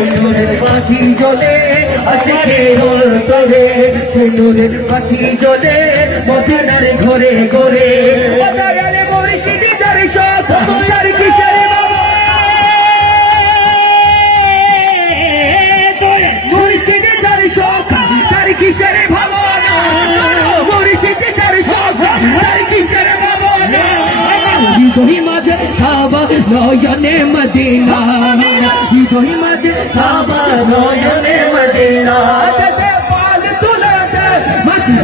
সুন্দরের পাখি জ্বলে আশিকের অন্তরে সুন্দরের পাখি জ্বলে মদিনার ঘরে ঘরে বাজারে মুর্শিদি যার শখ তার কিসের বাবা মুর্শিদি যার শখ তার কিসের ভাবনা মুর্শিদি যার শখ তার কিসের ভাবনা হৃদয় মাঝে কাবা নয়নে মদিনা হৃদয় মাঝে কাবা নয়নে মদিনা পাল তুলাতে মাঝে